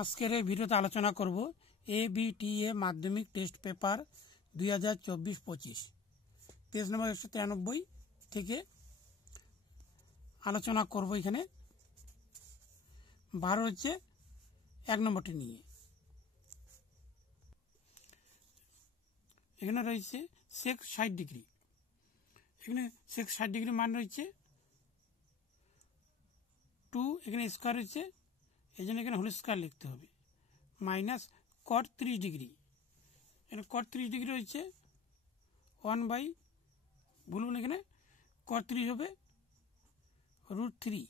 আজকের এই ভিডিওতে আলোচনা করব ABTA মাধ্যমিক টেস্ট পেপার 2024-25 পেজ নম্বর 193 থেকে আলোচনা করব। এখানে 12 হচ্ছে 1 নম্বরটি নিয়ে। এখানে রয়েছে sec 60 ডিগ্রি। এখানে sec 60 ডিগ্রি মান রয়েছে 2, এখানে স্কয়ার রয়েছে, এই জন্য এখানে হোল স্কয়ার লিখতে হবে, মাইনাস cot 30 ডিগ্রি। এখানে cot 30 ডিগ্রি রয়েছে 1 ভুলুন, এখানে cot 30 হবে √3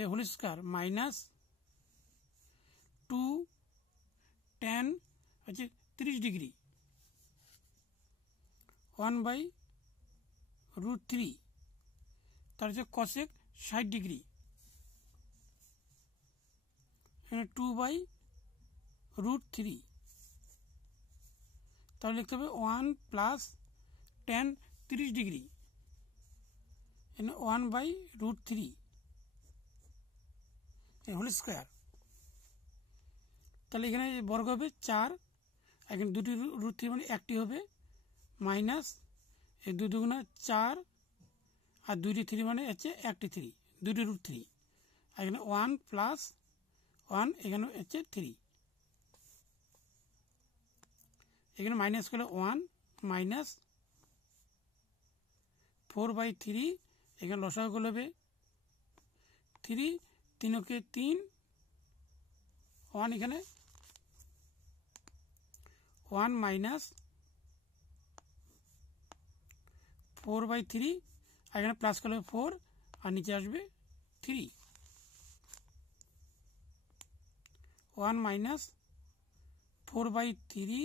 এ হোল স্কয়ার মাইনাস 2 tan হচ্ছে 30 ডিগ্রি 1/√3, তার হচ্ছে cosec 60 ডিগ্রি, এখানে 2/√3, তাহলে লিখতে হবে 1 প্লাস tan 30 ডিগ্রি, এখানে 1/√3 হোল স্কয়ার। তাহলে এখানে বর্গ হবে 4, এখানে দুটি √3 মানে একটি হবে, মাইনাস এই 2 দুগুণা 4 আর 2টি 3 মানে হচ্ছে একটি 3, দুটি √3, এখানে 1 প্লাস 1, এখানে হচ্ছে 3, এখানে মাইনাস করলে 1 মাইনাস 4/3, এখানে লসাগু করলে হবে 3, 3 কে 3, 1, এখানে 1 মাইনাস 4/3, এখানে প্লাস করলে 4 আর নিচে আসবে 3, 1 মাইনাস 4/3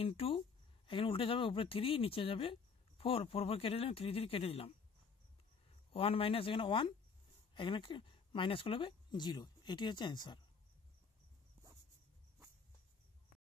ইন্টু, এখানে উল্টে যাবে, উপরে 3 নিচে যাবে 4, 4 কেটে দিলাম, 3 3 কেটে দিলাম, 1 মাইনাস এখানে 1, এখানে মাইনাস করলে হবে 0। এটি হচ্ছে অ্যান্সার।